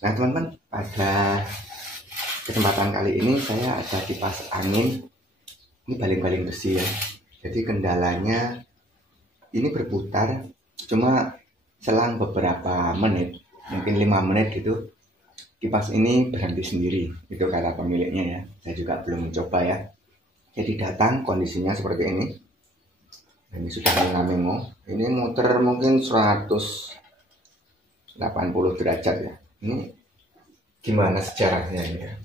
Nah teman-teman, pada kesempatan kali ini saya ada kipas angin. Ini baling-baling besi ya. Jadi kendalanya ini berputar cuma selang beberapa menit, mungkin 5 menit gitu, kipas ini berhenti sendiri. Itu kata pemiliknya ya. Saya juga belum mencoba ya. Jadi datang kondisinya seperti ini. Ini sudah mengamemo. Ini muter mungkin 180 derajat ya. Ini gimana sejarahnya ini ya?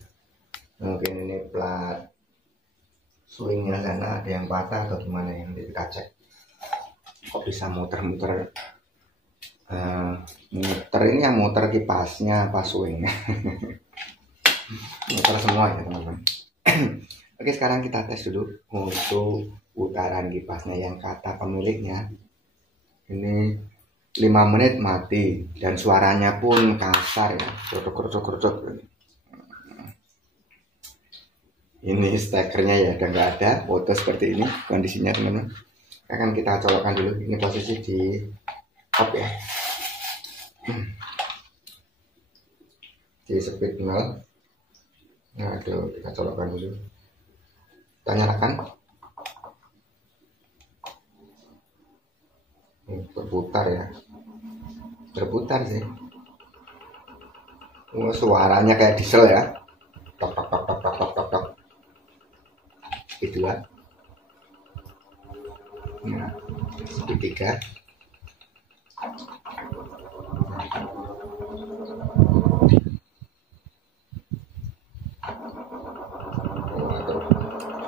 Mungkin ini plat swingnya karena ada yang patah atau gimana yang kita cek. Kok bisa muter-muter? Muter ini yang muter kipasnya apa swingnya? Muter semua ya teman-teman. Oke, sekarang kita tes dulu untuk putaran kipasnya. Yang kata pemiliknya ini 5 menit mati dan suaranya pun kasar ya, kruduk. Ini stekernya ya udah nggak ada, foto seperti ini kondisinya teman-teman. Akan kita colokkan dulu. Ini posisi di up ya, di speed 0. Nah itu kita colokkan dulu, kita nyalakan. Berputar ya, berputar sih. Suaranya kayak diesel ya, tok tok tok tok tok tok tok itulah. Nah, speed 3.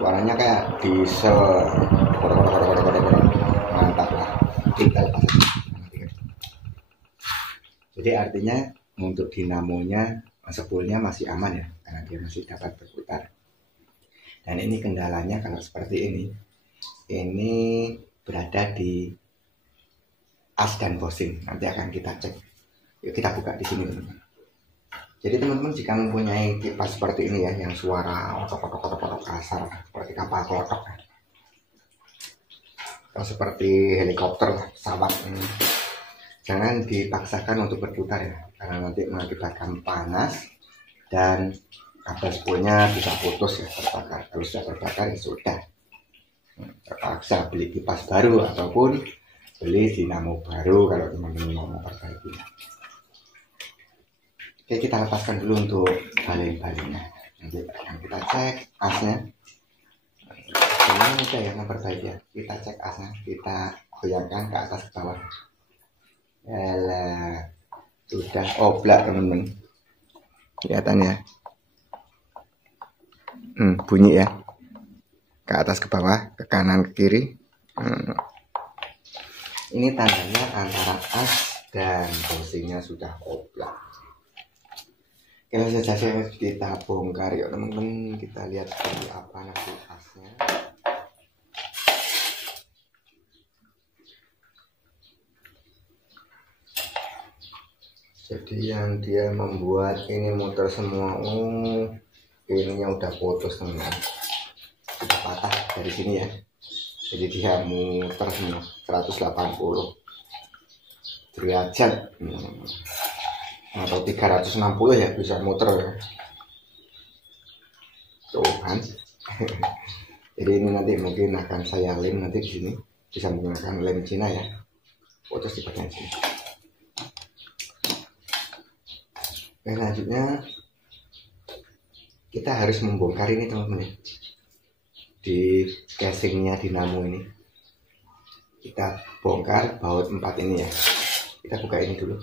Suaranya kayak diesel, mantap lah. Tinggal pasang. Jadi artinya untuk dinamonya spoolnya masih aman ya, karena dia masih dapat berputar. Dan ini kendalanya kalau seperti ini berada di as dan bosing. Nanti akan kita cek. Yuk kita buka di sini teman-teman. Jadi teman-teman jika mempunyai kipas seperti ini ya, yang suara otok-otok kasar seperti kapal klotok atau seperti helikopter, pesawat ini, jangan dipaksakan untuk berputar ya, karena nanti mengakibatkan panas dan kabel spoolnya bisa putus ya, terbakar. Kalau sudah terbakar ya sudah, terpaksa beli kipas baru ataupun beli dinamo baru kalau teman-teman mau memperbaiki. Oke, kita lepaskan dulu untuk baling-balingnya. Nanti akan kita cek asnya. Ini mudah ya memperbaiki ya. Kita cek asnya, kita goyangkan ke atas ke bawah. Yalah, sudah oblak teman-teman. Kelihatan ya. Bunyi ya, ke atas ke bawah, ke kanan ke kiri. Ini tandanya antara as dan bosingnya sudah oblak. Kalau saja kita bongkar ya teman-teman, kita lihat seperti apa nanti asnya. Jadi yang dia membuat ini muter semua, ininya udah putus teman-teman, sudah patah dari sini ya. Jadi dia muter semua 180 derajat atau 360 ya, bisa muter ya. Tuh kan. Jadi ini nanti mungkin akan saya lem nanti di sini, bisa menggunakan lem Cina ya, putus di bagian sini. Oke, selanjutnya kita harus membongkar ini teman-teman ya, di casingnya dinamo ini. Kita bongkar baut 4 ini ya. Kita buka ini dulu.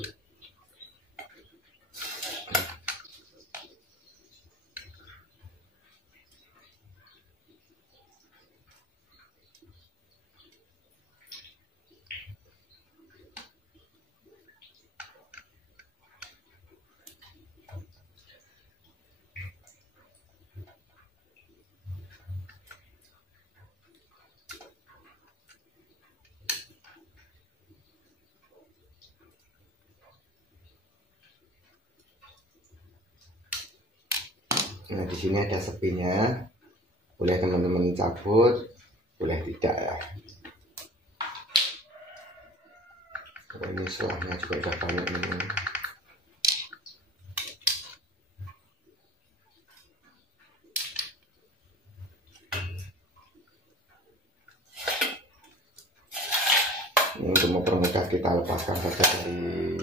Nah di sini ada sepinya, boleh teman-teman cabut, boleh tidak ya. Kalau ini selangnya juga udah banyak ini. Ini untuk mempermudah kita lepaskan saja dari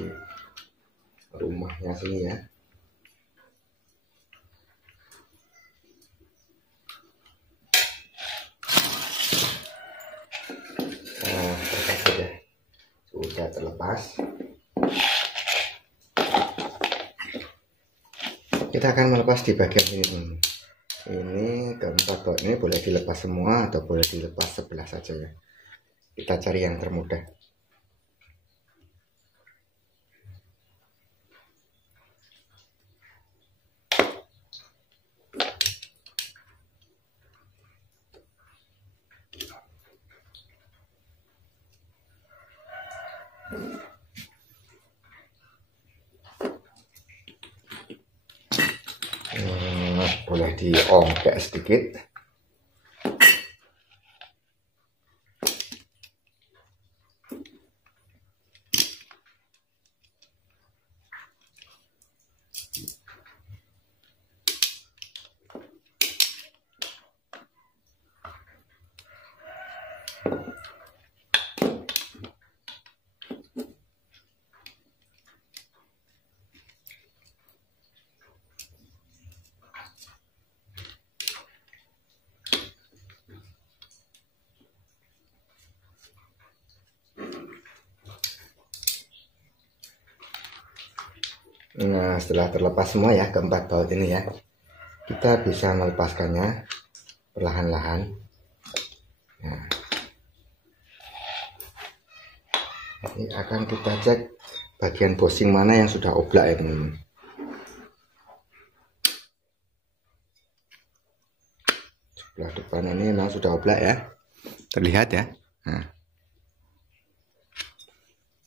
rumahnya sini ya. Nah, sudah terlepas. Kita akan melepas di bagian ini. Ini keempat baut ini boleh dilepas semua atau boleh dilepas sebelah saja ya. Kita cari yang termudah. Boleh diongkek sedikit. Nah, setelah terlepas semua ya keempat baut ini ya, kita bisa melepaskannya perlahan-lahan. Nah, ini akan kita cek bagian bosing mana yang sudah oblak ya teman-teman. Sebelah depan ini memang sudah oblak ya, terlihat ya. Nah,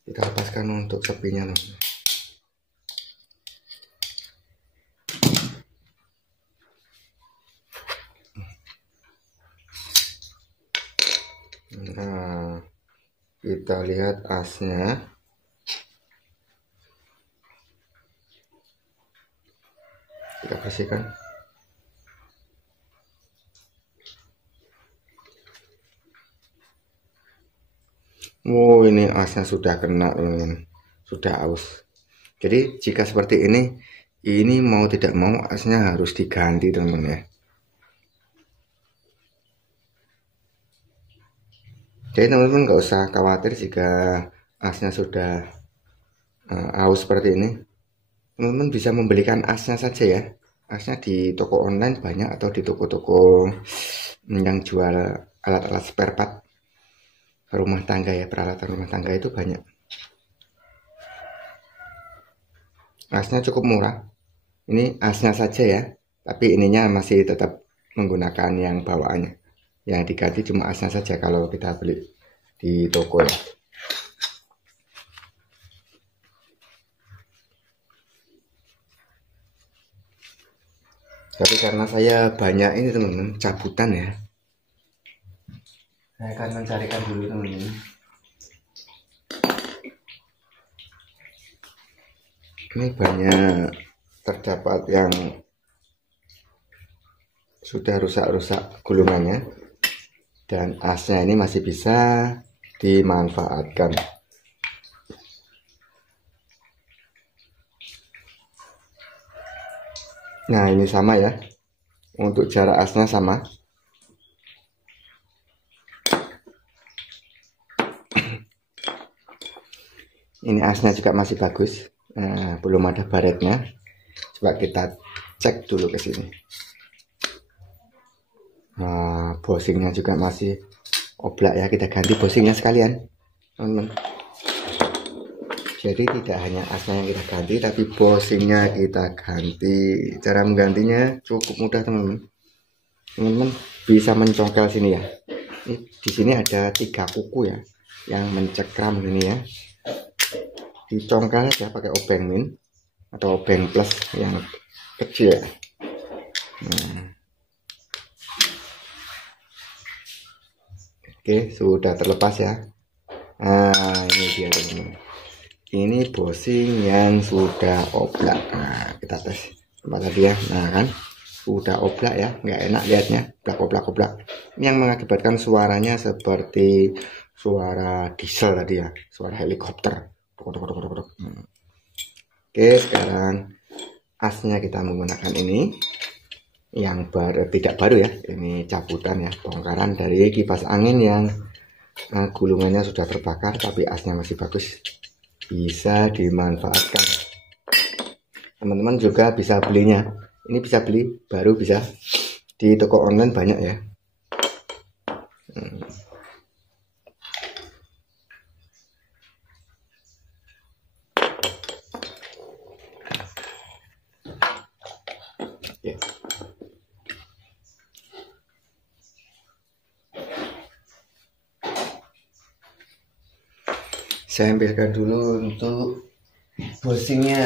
kita lepaskan untuk sepinya teman-teman. Nah, kita lihat asnya. Kita bersihkan. Oh, ini asnya sudah kena teman-teman, sudah aus. Jadi jika seperti ini mau tidak mau asnya harus diganti teman-teman ya. Jadi teman-teman nggak usah khawatir jika asnya sudah aus seperti ini. Teman-teman bisa membelikan asnya saja ya. Asnya di toko online banyak atau di toko-toko yang jual alat-alat spare part rumah tangga ya, peralatan rumah tangga itu banyak. Asnya cukup murah. Ini asnya saja ya, tapi ininya masih tetap menggunakan yang bawaannya. Yang diganti cuma asnya saja kalau kita beli di toko ya. Tapi karena saya banyak ini teman-teman cabutan ya, saya akan mencarikan dulu teman-teman. Ini banyak terdapat yang sudah rusak-rusak gulungannya, dan asnya ini masih bisa dimanfaatkan. Nah, ini sama ya, untuk jarak asnya sama. Ini asnya juga masih bagus. Nah, belum ada baretnya. Coba kita cek dulu ke sini. Nah, bosingnya juga masih oblak ya, kita ganti bosingnya sekalian teman-teman. Jadi tidak hanya asnya yang kita ganti, tapi bosingnya kita ganti. Cara menggantinya cukup mudah teman-teman. Teman-teman bisa mencongkel sini ya. Ini di sini ada 3 kuku ya yang mencekram ini ya. Dicongkel aja pakai obeng min atau obeng plus yang kecil ya. Nah. Oke, sudah terlepas ya. Nah, ini dia teman-teman. Ini bosing yang sudah oblak. Nah, kita tes tempat tadi ya. Nah kan, sudah oblak ya, nggak enak lihatnya, oblak. Ini yang mengakibatkan suaranya seperti suara diesel tadi ya, suara helikopter. Oke, sekarang asnya kita menggunakan ini yang tidak baru ya, ini cabutan ya, bongkaran dari kipas angin yang gulungannya sudah terbakar tapi asnya masih bagus, bisa dimanfaatkan. Teman-teman juga bisa belinya, ini bisa beli baru, bisa di toko online banyak ya. Ya. Saya ambilkan dulu untuk bosingnya.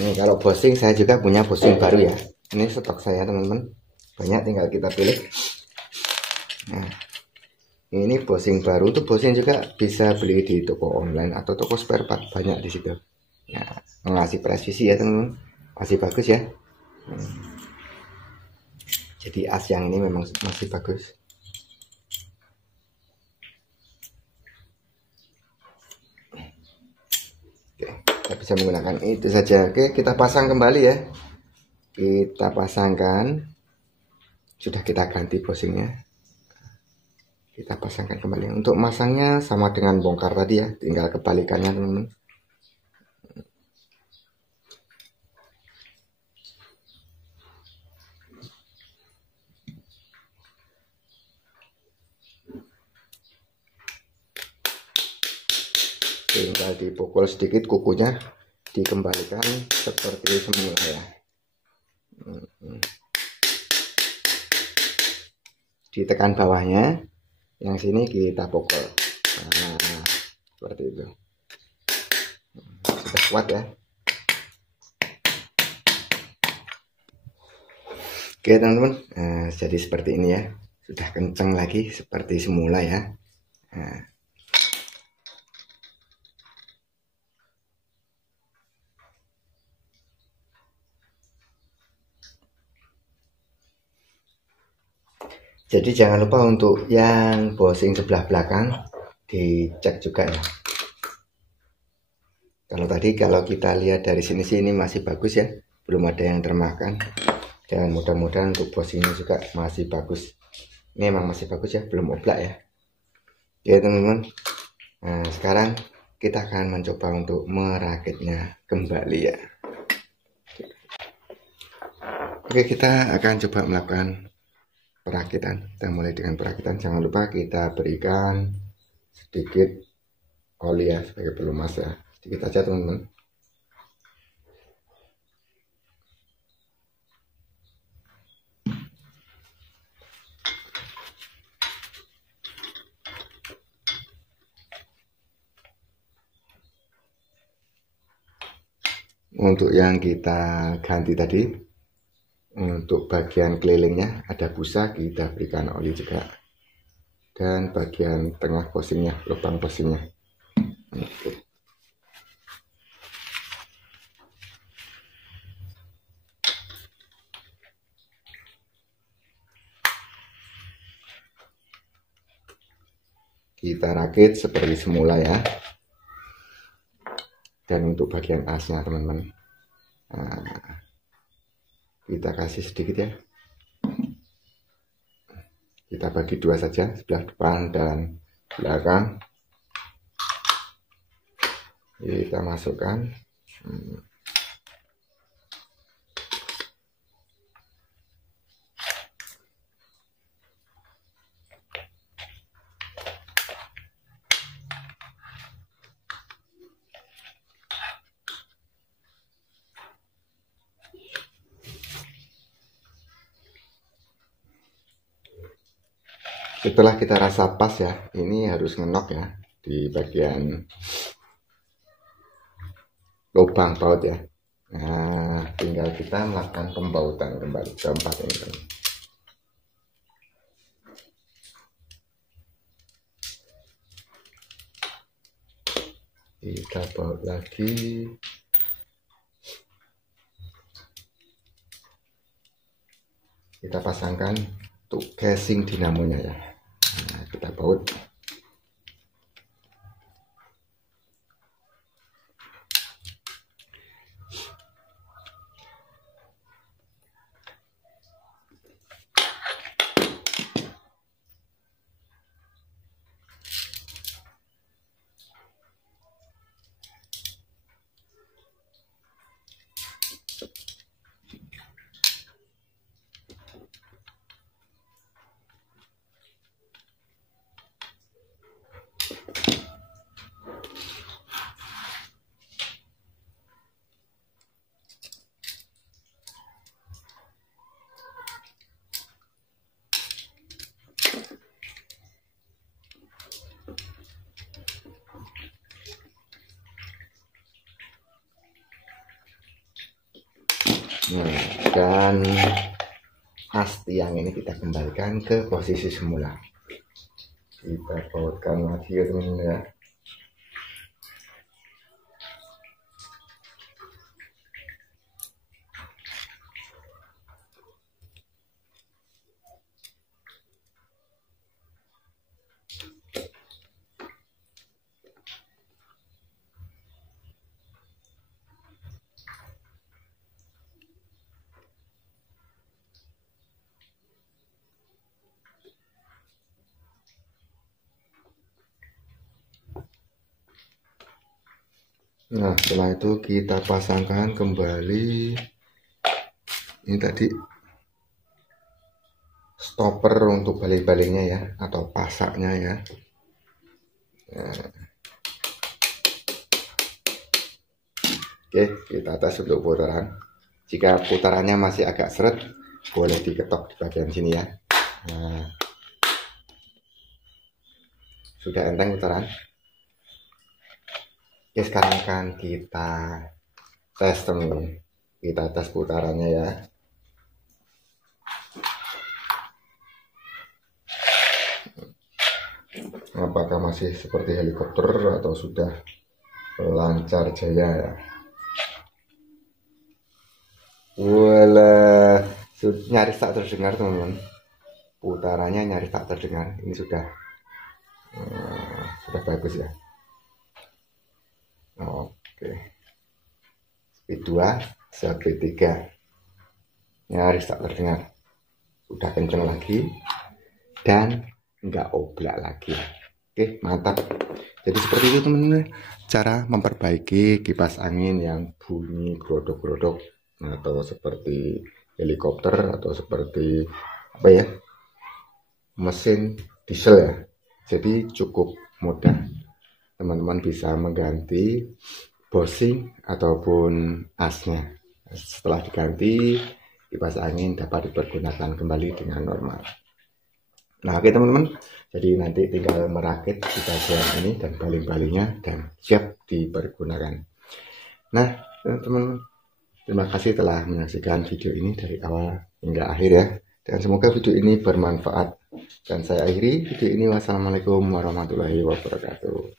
Ini kalau bosing saya juga punya bosing baru ya. Ini stok saya teman-teman, banyak, tinggal kita pilih. Nah, ini bosing baru. Tuh bosing juga bisa beli di toko online atau toko spare part, banyak di situ. Nah, mengasih presisi ya teman-teman, masih bagus ya. Jadi as yang ini memang masih bagus. Kita bisa menggunakan itu saja. Oke, kita pasang kembali ya. Kita pasangkan, sudah kita ganti bosingnya, kita pasangkan kembali. Untuk masangnya sama dengan bongkar tadi ya, tinggal kebalikannya teman-teman. Tinggal dipukul sedikit, kukunya dikembalikan seperti semula ya. Ditekan bawahnya, yang sini kita pukul. Nah, seperti itu. Sudah kuat ya. Oke teman-teman, jadi seperti ini ya, sudah kenceng lagi seperti semula ya. Nah, jadi jangan lupa untuk yang bosing sebelah belakang dicek juga ya. Kalau kita lihat dari sini masih bagus ya, belum ada yang termakan. Dan mudah-mudahan untuk bosingnya juga masih bagus. Ini memang masih bagus ya, belum oblak ya. Oke teman-teman, nah sekarang kita akan mencoba untuk merakitnya kembali ya. Oke, kita akan coba melakukan perakitan. Kita mulai dengan perakitan. Jangan lupa kita berikan sedikit oli ya, sebagai pelumas ya, sedikit aja teman-teman. Untuk yang kita ganti tadi, untuk bagian kelilingnya ada busa, kita berikan oli juga. Dan bagian tengah bosingnya, lubang bosingnya. Oke. Kita rakit seperti semula ya. Dan untuk bagian asnya teman-teman, nah, kita kasih sedikit ya. Kita bagi dua saja, sebelah depan dan belakang. Kita masukkan. Setelah kita rasa pas ya, ini harus ngenok ya di bagian lubang baut ya. Nah, tinggal kita melakukan pembautan kembali ke tempat ini. Kita baut lagi. Kita pasangkan untuk casing dinamonya ya. Nah, kita baut. Nah, dan as tiang ini kita kembalikan ke posisi semula. Kita bautkan lagi ya teman-teman ya. Nah, setelah itu kita pasangkan kembali ini tadi stopper untuk baling-balingnya ya, atau pasaknya ya. Nah. Oke, kita tes untuk putaran. Jika putarannya masih agak seret, boleh diketok di bagian sini ya. Nah, sudah enteng putaran. Oke, sekarang kan kita tes teman-teman. Kita tes putarannya ya. Apakah masih seperti helikopter atau sudah lancar jaya ya? Walah, nyaris tak terdengar teman-teman. Putarannya nyaris tak terdengar. Ini sudah bagus ya. Oke. Speed 2, speed 3. Nyaris tak terdengar. Sudah kenceng lagi dan nggak oblak lagi. Oke, mantap. Jadi seperti itu teman-teman, cara memperbaiki kipas angin yang bunyi grodok-grodok atau seperti helikopter atau seperti apa ya, mesin diesel ya. Jadi cukup mudah, teman-teman bisa mengganti bushing ataupun asnya. Setelah diganti, kipas angin dapat dipergunakan kembali dengan normal. Nah, oke teman-teman, jadi nanti tinggal merakit di bagian ini dan baling-balingnya dan siap dipergunakan. Nah teman-teman, terima kasih telah menyaksikan video ini dari awal hingga akhir ya, dan semoga video ini bermanfaat. Dan saya akhiri video ini. Wassalamualaikum warahmatullahi wabarakatuh.